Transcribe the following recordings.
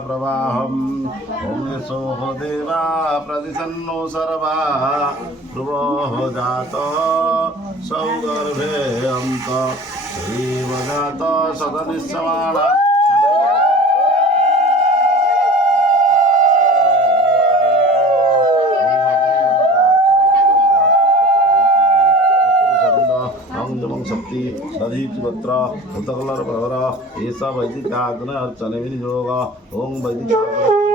प्रवाहम ओम सोह देवा प्रदिशन्नो सर्वा ध्रुवो जात सौगर्भे अंत श्रीवजात सदनिस्समाना शक्ति दधीचिपत्र उतकलर प्रवर ऐसा वैदिक आग्न अर्चने विनियोग ओम वैदिक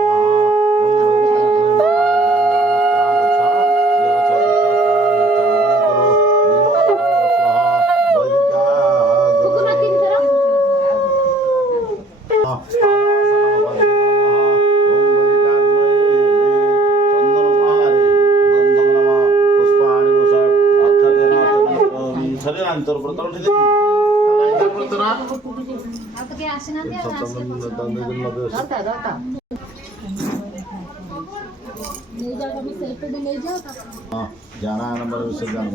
अंतर प्रतर ज्ञानानंबर विसर्जन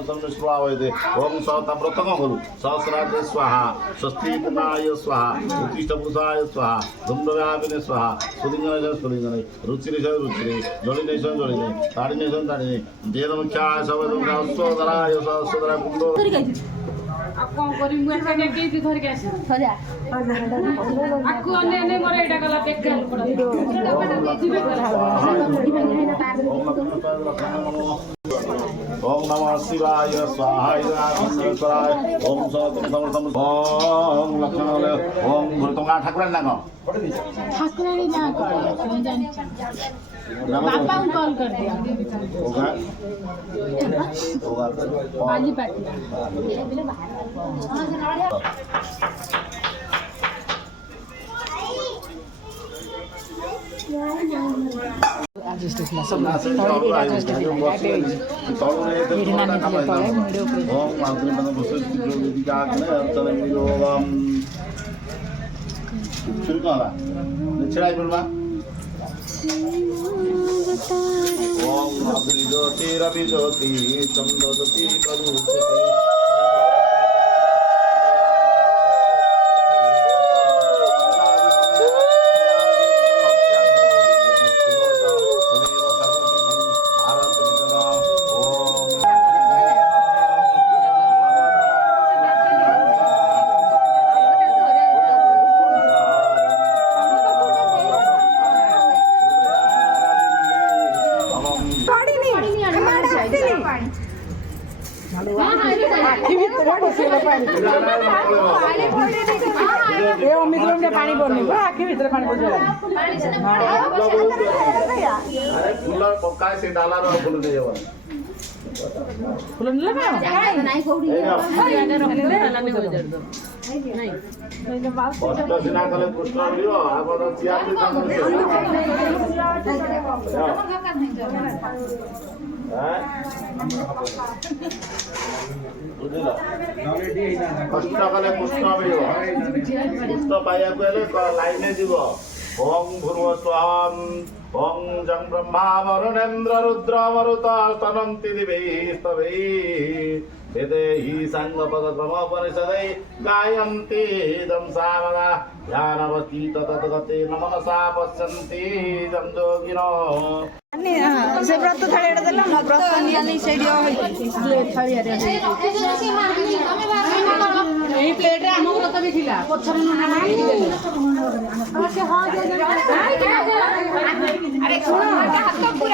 ओम स्त्राय ओम ओम सतमृतम गुरु सहस्राज स्वाहा स्वस्तिनाय स्वाहा उत्तिष्ठपुरुषाय स्वाहा धूम्रव्यापिने स्वाहा सुलिंगन सुलिंगन रुचिरे रुचिरे जलिने जलिने ताड़िने ताड़िने वेदमुख्याय सवदराय सहस्रधराय कुंडो कौन करी मुझे खाने के भी धर के आसे सजा आकु अन्य मोर एटा गला टेक कर पड़ा जीवे कर ओम नमः शिवाय स्वाहा ओम सतम ओम लक्ष्मण ओम भूतंगा ठाकुरानी ना ठाकुरानी ना पापा को कॉल कर दिया होगा बाजी पार्टी ओम अग्निज्योति रविज्योति चंद्रज्योति करुज्योति पानी पड़ने आखि भीतर पानी पड़ जाए अरे फूल पक्का से डाला रो फूल दे जाओ फूल लगा नहीं कोड़ी जागा रखले डाला में हो जाए दो नहीं तो बाप कष्ट सिना कले कृष्ण लियो आगर चिया पे काम कष्ट कले कृष्ण लियो कृष्ण पाया गले लाइने जीव ओम भूर्व स्वाम ओम जं ब्रह्मा वरुणेन्द्र रुद्र मरुत स्तनन्ति दिवै स्तवै वेदे हि सांगपदक्रमोपनिषदै गायन्ति दं सामदा ध्यानवती ततगते मनसा पश्यन्ति दं योगिनो से व्रत थाळी देला म व्रत नियाली सेडियो थाळी रे एही प्लेट रे हम व्रत भी खिला पछर न अरे सुनो